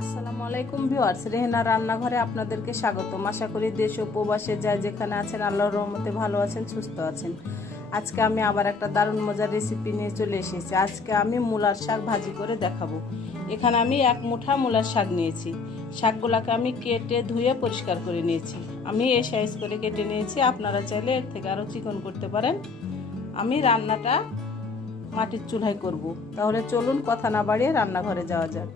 আসসালামু আলাইকুম ভিউয়ার্স, রেহেনা রান্নাঘরে আপনাদেরকে স্বাগতম। আশা করি দেশ ও প্রবাসে যা যেখানে আছেন আল্লাহর রহমতে ভালো আছেন, সুস্থ আছেন। আজকে আমি আবার একটা দারুণ মজার রেসিপি নিয়ে চলে এসেছি। আজকে আমি মূলার শাক ভাজি করে দেখাবো। এখানে আমি এক মুঠা মূলার শাক নিয়েছি। শাকগুলোকে আমি কেটে ধুয়ে পরিষ্কার করে নিয়েছি। আমি এই সাইজ করে কেটে নিয়েছি। আপনারা চাইলে এর থেকে আরও চিকন করতে পারেন। আমি রান্নাটা মাটির চুলায় করব। তাহলে চলুন কথা না বাড়িয়ে রান্নাঘরে যাওয়া যাক।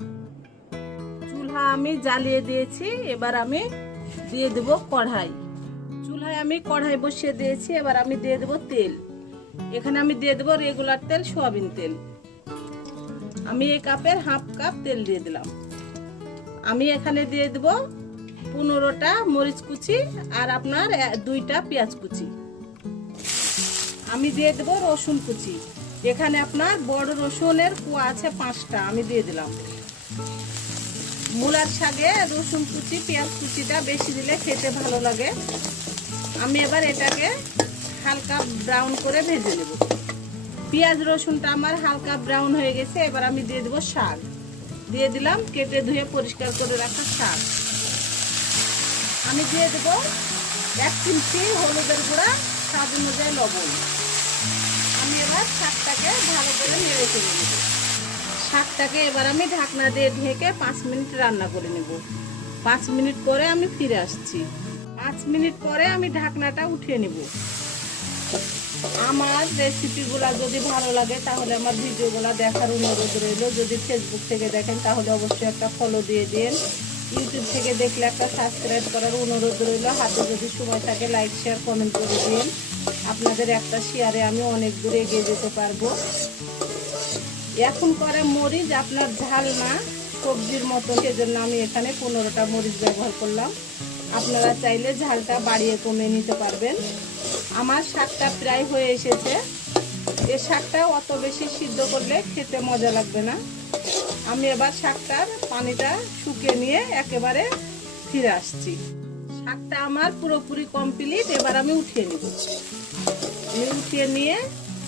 চুলহা আমি জ্বালিয়ে দিয়েছি, এবার আমি দিয়ে দেব কড়াই। চুলহায় আমি কড়াই বসিয়ে দিয়েছি, এবার আমি দিয়ে দেব তেল। এখানে আমি দিয়ে দেবো রেগুলার তেল, সোয়াবিন তেল। আমি এই কাপের হাফ কাপ তেল দিয়ে দিলাম। আমি এখানে দিয়ে দেব পনেরোটা মরিচ কুচি আর আপনার দুইটা পেঁয়াজ কুচি। আমি দিয়ে দেব রসুন কুচি। এখানে আপনার বড় রসুনের কুয়া আছে পাঁচটা, আমি দিয়ে দিলাম। মূলার শাকে রসুন কুচি, পেঁয়াজ কুচিটা বেশি দিলে খেতে ভালো লাগে। আমি এবার এটাকে হালকা ব্রাউন করে ভেজে নেব। পেঁয়াজ, রসুনটা আমার হালকা ব্রাউন হয়ে গেছে, এবার আমি দিয়ে দেবো শাক। দিয়ে দিলাম, কেটে ধুয়ে পরিষ্কার করে রাখা শাক। আমি দিয়ে দেবো এক চিমটি হলুদের গুঁড়া, স্বাদ অনুযায়ী লবণ। আমি এবার শাকটাকে ভালো করে নেড়ে চেড়ে নেব। শাকটাকে এবার আমি ঢাকনা দিয়ে ঢেকে পাঁচ মিনিট রান্না করে নেব। পাঁচ মিনিট পরে আমি ফিরে আসছি। পাঁচ মিনিট পরে আমি ঢাকনাটা উঠিয়ে নেব। আমার রেসিপিগুলো যদি ভালো লাগে, তাহলে আমার ভিডিওগুলো দেখার অনুরোধ রইল। যদি ফেসবুক থেকে দেখেন, তাহলে অবশ্যই একটা ফলো দিয়ে দিন। ইউটিউব থেকে দেখলে একটা সাবস্ক্রাইব করার অনুরোধ রইল। হাতে যদি সময় থাকে লাইক শেয়ার কমেন্ট করে দিন। আপনাদের একটা শেয়ারে আমি অনেক দূরে এগিয়ে যেতে পারব। এখন করে মরিচ, আপনার ঝাল না, সবজির মতো, সেজন্য আমি এখানে পনেরোটা মরিচ ব্যবহার করলাম। আপনারা চাইলে ঝালটা বাড়িয়ে কমিয়ে নিতে পারবেন। আমার শাকটা প্রায় হয়ে এসেছে। এ শাকটা অত বেশি সিদ্ধ করলে খেতে মজা লাগবে না। আমি এবার শাকটার পানিটা শুকিয়ে নিয়ে একেবারে ফিরে আসছি। শাকটা আমার পুরোপুরি কমপ্লিট, এবার আমি উঠিয়ে নিব। উঠিয়ে নিয়ে